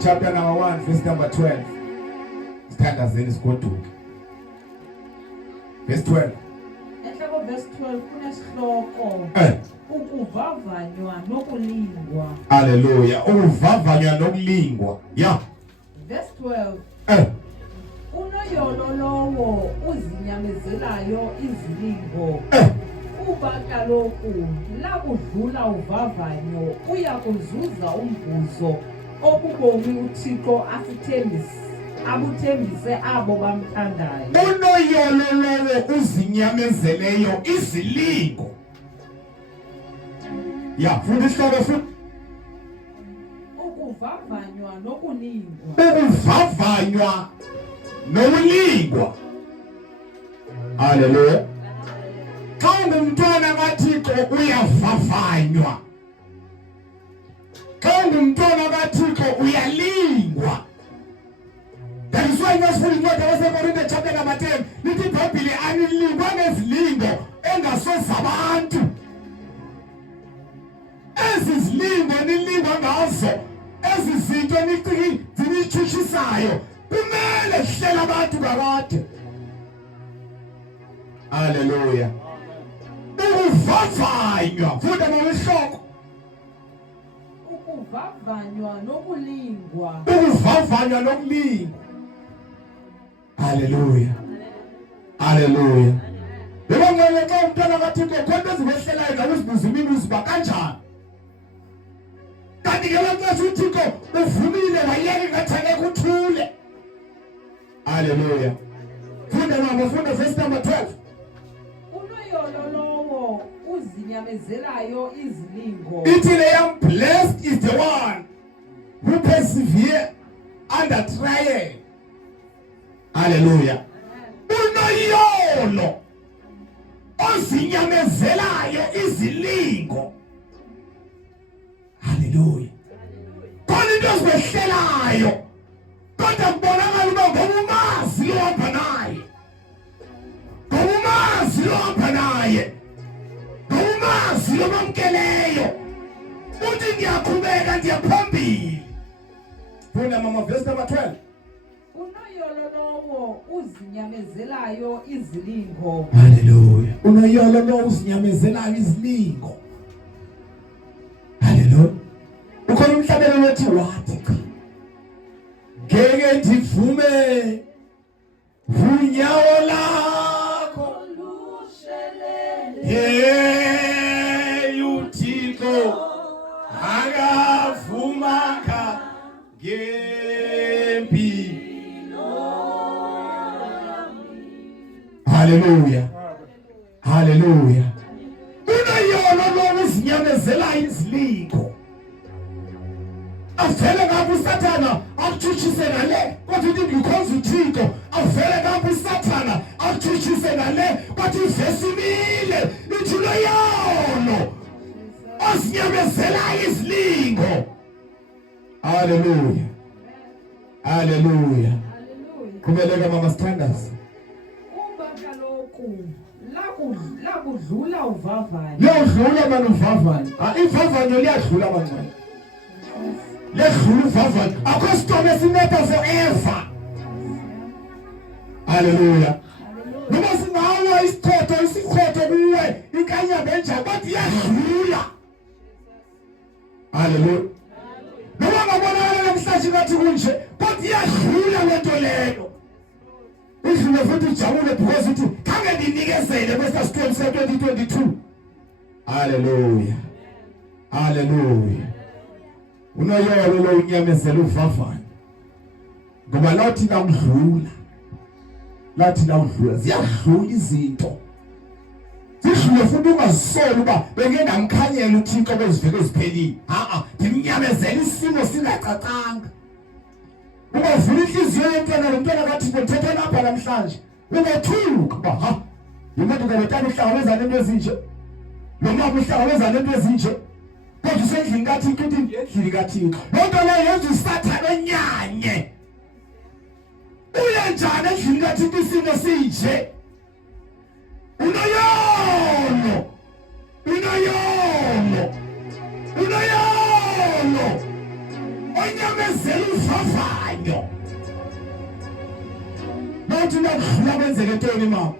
Chapter number 1, verse number 12. Stand as in Skotuk. Verse 12. Verse 12. Ukuvavanywa nokulingwa. Hallelujah. Ukuvavanywa nokulingwa. Yeah. Verse 12. Unoyolo lowo uzinyamezelayo izilingo. Kuba kaloku lakudlula uvavanyo uyakuzuza umvuzo okubomi uThixo abuthembise abo bamthandayo. Unoyolo lowo uzinyamezelayo izilingo. Ya, futhi ukuvavanywa nokulingwa. Ukuvavanywa nokulingwa. Hallelujah. Xa ungumntwana kaThixo uyavavanywa. Xa ungumntwana kaThixo uyalingwa. That is why in First Corinthians chapter number 10, lithi iBhayibhile anilingwa ngezilingo engasozabantu. Ezi zilingo nilingwa ngazo, ezi zinto zinitshutshisayo, kumele hlela abantu kakade. Hallelujah. Ukuvavanywa, funda ngomhloko. Ukuvavanywa nokulingwa. Ukuvavanywa nokulingwa. Hallelujah. Hallelujah. Yebo ngeke xa umntwana kaThixo khona ezibehlelayo nawe uzibuza imibuzo kanjani. Kanti ke lonke uThixo uvumile wayeke ngathake kuthule. Hallelujah. Funda verse number 12. Unoyolo lowo uzinyamezelayo izilingo. I am blessed is the one who persevere under trial. Hallelujah. Unoyolo ozinyamezelayo izilingo. Hallelujah. Khona into ezibehlelayo kodwa kubonakala uba ngobumazi lohamba naye. Ngobumazi lohamba naye. Ngobumazi lomamkeleyo. Uthi ngiyaqhubeka ndiyaphambili. Funda mama verse number 12. Unoyolo lowo uzinyamezelayo izilingo. Hallelujah. Unoyolo lowo uzinyamezelayo izilingo. Hallelujah. Ukhona umhlabelo wethi wathi ngeke ndivume unyawo lakho hey uThixo akavumanga ngempilo. Hallelujah. Hallelujah. Unoyolo lowo uzinyamezelayo izilingo. Avele ngapha uSathana akutshutshise ngale kodwa uthi ngikhoza uThixo. Avele ngapha uSathana akutshutshise ngale kodwa ivesi imile ithi unoyolo ozinyamezelayo izilingo. Hallelujah. Hallelujah. Kumeleka mama standards. Kuba kaloku lakudlula uvavanyo. Liyadlula manje uvavanyo. Ivavanyo liyadlula manje. Ledlula uvavanyo. Akho sitome esinetha forever. Hallelujah. Noma singawa isikhotho kuwe inkanyamba enjani kodwa iyadlula. Hallelujah. Noma ngabonakala namhlanje ngathi kunje kodwa iyadlula lento leyo. Udlule futhi ujabule because uthi khange ndinikezele kwesasiqobo se-2022. Hallelujah. Hallelujah. Unoyolo lo unyamezela uvavanyo. Ngoba lathi na udlula. Lathi na udlula. Ziyadlula izinto. Zidlule futhi ungazisola uba beke ngamkhanyela uThixo bezivele ziphelile. Ndimnyamezela isimo singacacanga. Ungavula inhliziyo yomntwana lomntwana kaThixo uthetha lapha namhlanje. Ungethuka uba yimanje ngabetana uhlangabezana nento ezinje. Noma uhlangabezana nento ezinje. Kodwa usendlini kaThixo uthi ndiyendlini kaThixo. Lonto leyo yenza uSathane enyanye. Uye njani endlini kaThixo isimo sinje? Unoyolo. Unoyolo. Unoyolo. Onya ngentoni mama?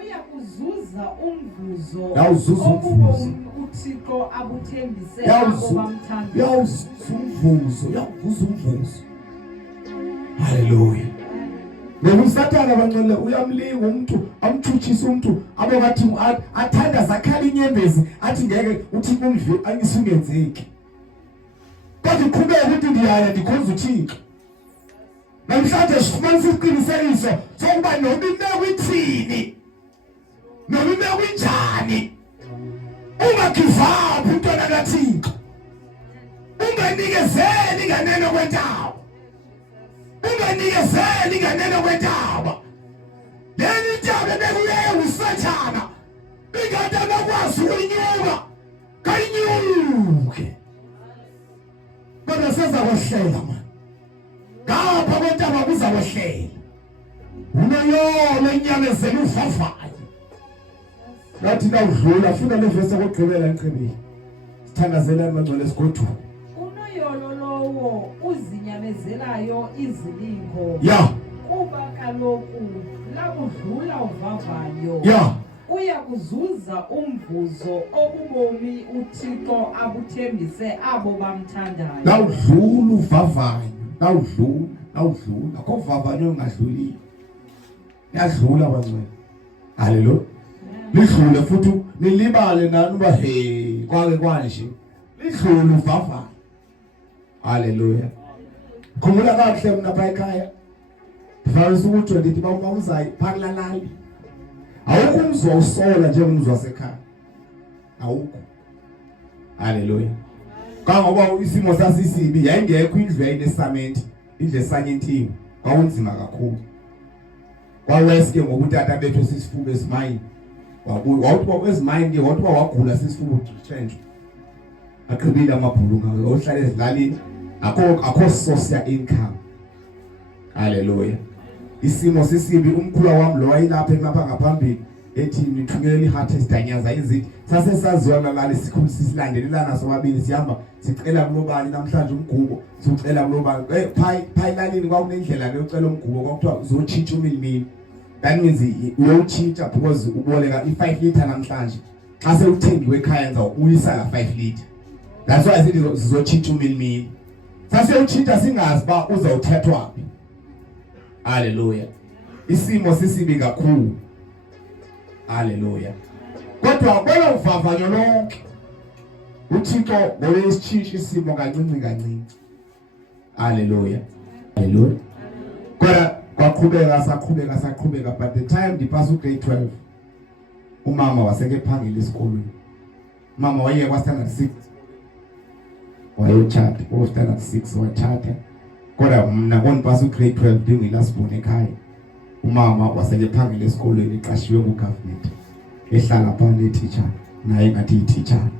Uyakuzuza umvuzo Yawuzuza umvuzo. uThixo abuthembise abo bamthandayo. Yawuzuza umvuzo. Yawuvuza umvuzo. Hallelujah. Ngoba uSathane abancane uyamlinga umuntu, amthuthisa umuntu, abe bathi athanda zakhala inyembezi, athi ngeke uthi umdle angisungenzeki. Kodwa uqhubeka ukuthi ndiyaya ndikhonza uThixo. Namhlanje sifumanisa isiqinisekiso sokuba noma imeko ithini, noma imeko injani, ungagive up umntwana kaThixo. Unganikezeli nganeno kwentaba. Unganikezeli nganeno kwentaba. Leli ntaba bekuye uSathane ingade bakwazi ukuyinyuka, kayinyuke. Kodwa sezakwehlela manje. Ngapha kwentaba kuzakwehlela. Unoyolo inyamezela uvavayo. Lathi nawudlula funa le verse okugqibela enqibeni. Sithandazelani mangcwele sigodwa. Unoyolo lowo uzinyamezelayo izilingo. Yeah. Kuba kaloku lakudlula uvavanyo. Yeah. Uyakuzuza umvuzo obubomi uThixo abuthembise abo bamthandayo. Nawudlula uvavanyo. Nawudlula. Akho uvavanyo ongadluli. Yadlula bangcwele. Hallelujah. Lidlule futhi nilibale nani uba hey kwake kwanje. Lidlule uvavanyo. Hallelujah. Khumula kahle mina pha ekhaya. Verse ukuthi ndithi bawuzayi phakulalali. Awukho umzwa usola njengomzwa wasekhaya. Awukho. Hallelujah. Kangoba isimo sasisibi yayingekho indlu yayinesamenti, indlu esanyentiwe. Kwawunzima kakhulu. Kwaweske ngokutata bethu sisifuba esimayini. Wawuthi kwezimayini ke wathi wagula sisifuba utshentshe. Aqhubile amabhulu ngawo ohlala ezilalini. Akho source ya income. Hallelujah. Isimo sisibi umkhulu wami lo wayilapha emapha ngaphambili ethi nithunyelele iheart esidanyaza izithi sase saziwa nalali sikhulu sisilandelelana sobabili sihamba sicela kulobani namhlanje umgubo sicela kulobani phaya elalini kwakunendlela yocela umgubo kwakuthiwa uzochintsha umilimi. That means uyochintsha because uboleka i5 liter namhlanje xa sewuthengiwe ekhaya enza uyisa la 5 liter. That's why I said sizochintsha umilimi. Sase uchintsha singazi ba uzawuthethwa. Hallelujah. Isimo sisibi kakhulu. Hallelujah. Kodwa kwelo uvavanyo lonke uThixo ngowesitshintsha isimo kancinci. Hallelujah. Hallelujah. Kodwa kwaqhubeka saqhubeka but the time ndipasa grade 12 umama waseke phangile esikolweni. Mama waye kwa standard 6. Wayechata kwa standard 6 wachata. Kodwa mna konipasa grade 12 ndingilasibone ekhaya. Umama waseke phangile esikolweni iqashiwe ku government. Ehlala phana teacher naye ngathi teacher.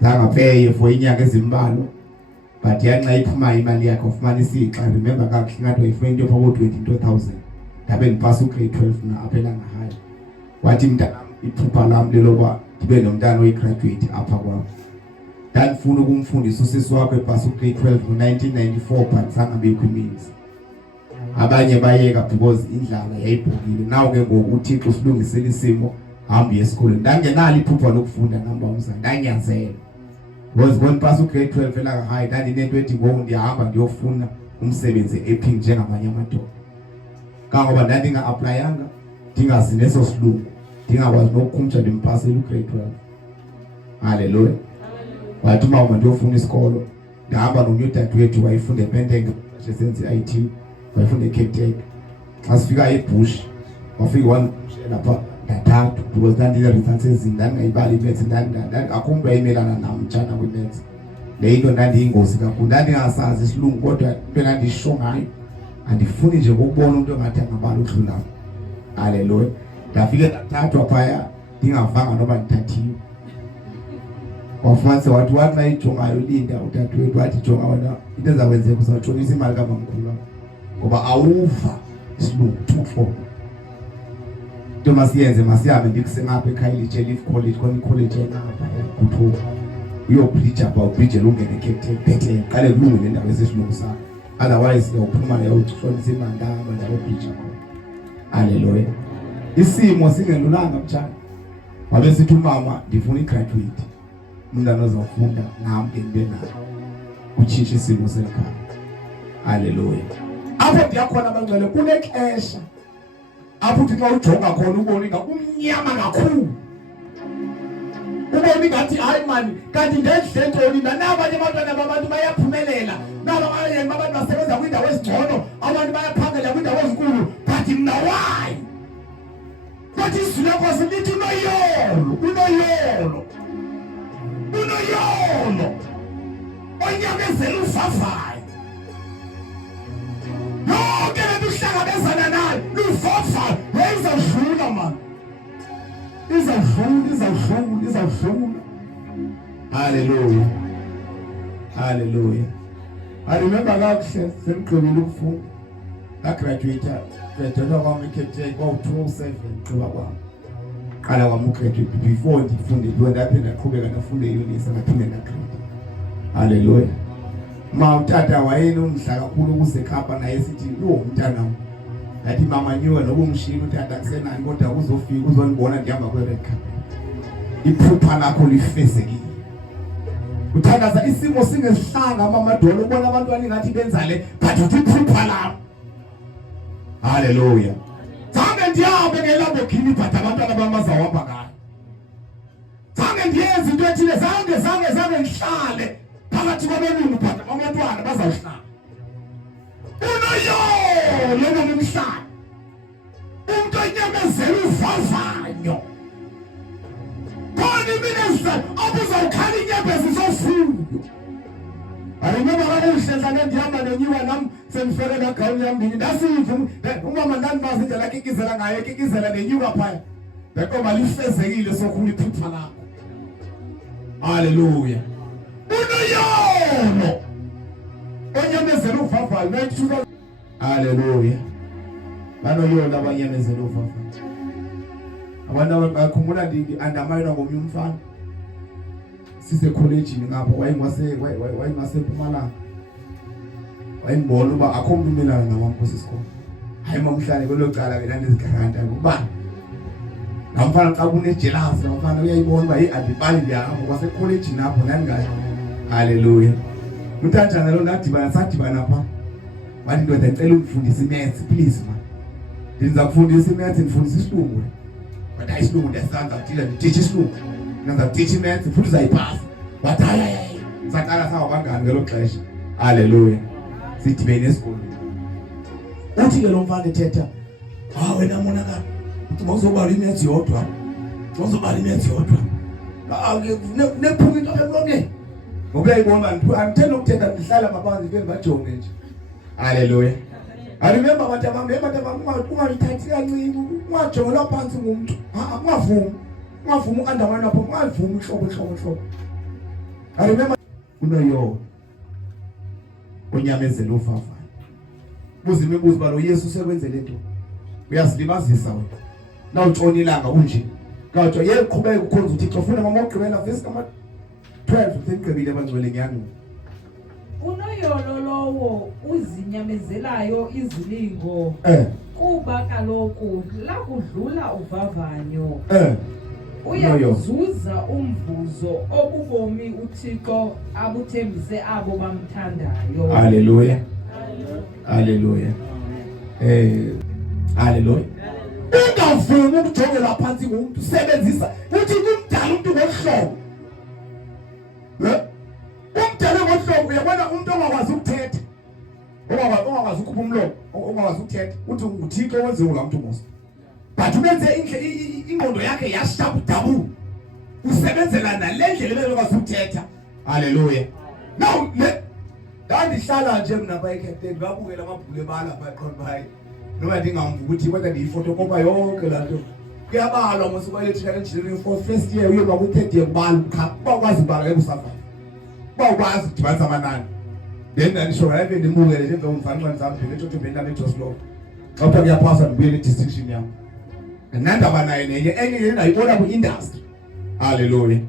Zangapeye for inyanga ezimbalwa. But yanxa iphuma imali yakhe ufumana isixa remember kakuhle ngathi wayifuna into phakathi 22,000. Ndabe ndipasa grade 12 na aphela ngahayo. Wathi mntana iphupha lami leloba ndibe nomntana oyigraduate apha kwami. Ndandifuna ukumfundisa usisi wakho epasa grade 12 ngo1994 but sangabikho imeans. Abanye bayeka because indlala yayibhokile. Nawo ke ngoku uThixo usilungisela isimo hambi esikoleni. Ndangenalo iphupha lokufunda namba umzana ndanyanzela. Was going past grade 12 ela high ndandinento ethi ngo ndiyahamba ndiyofuna umsebenzi ePing njengamanye amadoda. Kangoba ndandinga applyanga ndingazi neso silungu. Ndingakwazi nokukhumtsha ndimpasele grade 12. Hallelujah. Wathi mama ndiyofuna isikolo. Ndahamba nomnyodadewethu wayifunda ePenteng esenze IT. Wayifunda eCape Town. Xa sifika eBush wafika lapha ndathathu because ndandile results ezindani ngayibali imaths ndandi akumbe ayimelana namtshana kwimaths. Le into ndandiyingozi kakhulu ndandingasazi isilungu kodwa into ndandisho ngayo andifuni nje ukubona umuntu ongathi angabali udlula. Hallelujah. Ndafike ndathathwa phaya ndingavanga noba ndithathiwe. Wafanse wathi nayijongayo Linda udadewethu wathi jonga wena into ezakwenzeka uzawutshonisa imali kabamkhulu ngoba awuva isilungu 2-4. Into masiyenze masihambe ndikusengapha eKhayelitshe Leaf College khona icollege engapha kuThuba uyobridge apha ubridge lungene eCape Town Bethel qale kulungile indaba esesilungu sakho otherwise uyawuphuma uyawuhlonisa imandaba njalo bridge apha. Hallelujah. Isimo singelulanga mtshana. Wabe sithi umama ndifuna igraduate. Umntana ozawufunda nami ngibe nayo. Utshintshe isimo sekhaya. Hallelujah. Apho ndiyakhona abangcwele kunexesha. Apho uthi xa ujonga khona ubone ngakumnyama kakhulu. Ubone ngathi hayi mani kanti ngendle ntoni nabanye abantwana babantu bayaphumelela. Nabanye abantu basebenza kwindawo ezingcono, abantu bayaphangela kwindawo ezinkulu, but mna why? But izwi lakho silithi unoyolo, unoyolo. Unoyolo. Onyamezela uvavayo. Yonke lento uhlangabezana nayo, luvavayo, wayizadlula man. Izadlula. Hallelujah. Hallelujah. I remember kakuhle semgqibile ukufunda. Graduate kwami eKTI kwa-2007 gqiba kwami. Qala kwami ugraduate before ndifunde ndaphinda ndaqhubeka ndafunde eUnisa ngaphinde ndagraduate. Hallelujah. Utata wayenomdla kakhulu ukuzekhapha naye sithi umntanam. Ngathi mama nyiwe noba umshini utata kusenani kodwa uzofika uzonibona ndihamba kwe-red carpet. Iphupha lakho lifezekile. Uthandaza isimo singesihlanga amamadolo ubona abantwana ingathi benza le but uthi iphupha lakho. Hallelujah. Zange ndihambe ngeLamborghini but abantwana bamazawuhamba ngayo. Zange ndiyenze into ethile, zange ngihlale phakathi kwabelungu but abantwana bazawuhlala. Unoyolo nomhlaba. Umntu onyamezela uvavanyo. Khona imineza abuzawukhala inyembezi zofundo. I remember kakuhle ndihamba nenyiwa nami sengifeke nagawuni yami ndasiva umama ndandimazi indlela akikizela ngayo ekikizela nenyuka phaya. Bekoba lifezekile sokhulu iphupha lakho. Hallelujah. Unoyolo. Onyamezela uvavanyo 2000. Hallelujah. Banoyolo abanyamezela uvavanyo. Abantu bakhumbula ndi-undermine ngomnye umfana. Sise collegeini ngapho wayengase Mpumalanga. Wayengibona uba akho muntu umelana nawamkhosi isikole. Hayi mamhlanje kwelo cala ke ndandizigaranta ukuba ngamfana xa kunejealous ngamfana uyayibona uba andibali ndiyahamba kwase collegeini apho nandingayo. Hallelujah. Utanjana lo sadibana pha. Wathi ndoda ndicela ungifundise imaths please man. Ndiza kufundisa imaths ndifundisa isilungu. But isilungu ndiyasanza kuthila ndititshe isilungu. Ngenza teach imaths futhi uzayipasa. Wathi hayi saqala sawa bangani ngelo xesha. Hallelujah. Sidibene esikolweni. Uthi ke lo mfana ethetha, wena monakala. Uthi mawuzobala imaths yodwa. Mawuzobala imaths yodwa. Nephuka into emlonyeni. Ngoba uyayibona andithanda ukuthetha ndihlala mabanje ke bajonge nje. Hallelujah. I remember abantu ungalithathi kancane, ungajongela phansi ngomuntu. Ungavumi ukandamana lapho, ungavumi ihlobo. I remember unoyolo. Onyamezela uvavanyo. Buza imibuzo balo Yesu usekwenzele lento. Uyazilibazisa wena. Na utshona ilanga unje. Kodwa yeqhubeka ukhonza uThixo ufuna mama ogqibela verse kama 12 sengqibile abangcwele ngiyanu. Unoyolo lowo uzinyamezelayo izilingo. Kuba kaloku lakudlula uvavanyo. Uyazuza umvuzo obubomi uThixo abuthembise abo bamthandayo. Hallelujah. Hallelujah. Hallelujah. Ungavumi ukujongela phansi ngomuntu sebenzisa uthi kumdala umuntu ngohlobo. Umdala ngohlobo uyabona umuntu ongakwazi ukuthetha. Ongakwazi ukukhupha umlomo, ongakwazi ukuthetha. Uthi uThixo wenze ngamuntu mose. But umenze ingqondo yakhe yashabudabu. Usebenzela nalendlela ebekwazi ukuthetha. Hallelujah. Now ndandihlala nje mina pha eCaptain ngabukela amabhulu ebala pha eqhona pha. Noma ndingamvuka ukuthi kodwa ndiyifotokopa yonke la nto. Kuyabalwa mose kwalethi engineering for first year uyoba ku third year kubala bakwazi ukubala ebusafa. Bakwazi ukudibanisa amanani. Then ndisho ngabe ndimukele nje ngomfanqane zami ngethoto bendame eJoslow. Xa kuyapasa ndibuyele distinction yami. Nandaba naye nenye enye nayibona ku-industry. Hallelujah.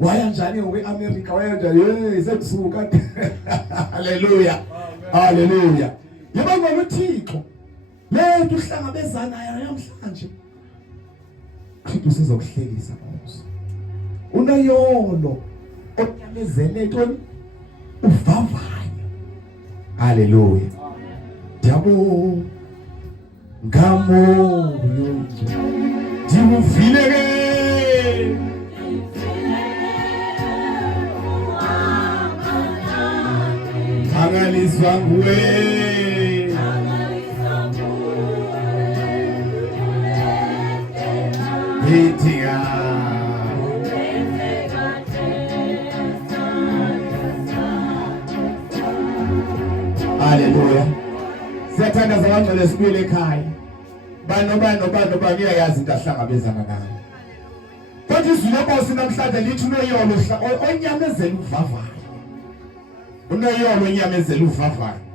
Waya njani ngowe-America waya njani sekusuka. Hallelujah. Hallelujah. Yebo ngoba uThixo lethu uhlangabezana nayo namhlanje Thixo sizokuhlekisa mawuso Unoyolo onyamezele ntoni uvavanya haleluya Jabo ngamoyo ndivile ke angalizwa nguwe Itia Hallelujah Siyathanda zawangcwele sibuyele ekhaya bano ngiyayazi into ahlangabezana nayo Kodwa izwi lenkosi namhlanje lithi Unoyolo onyamezela uvavanya Unoyolo onyamezela uvavanya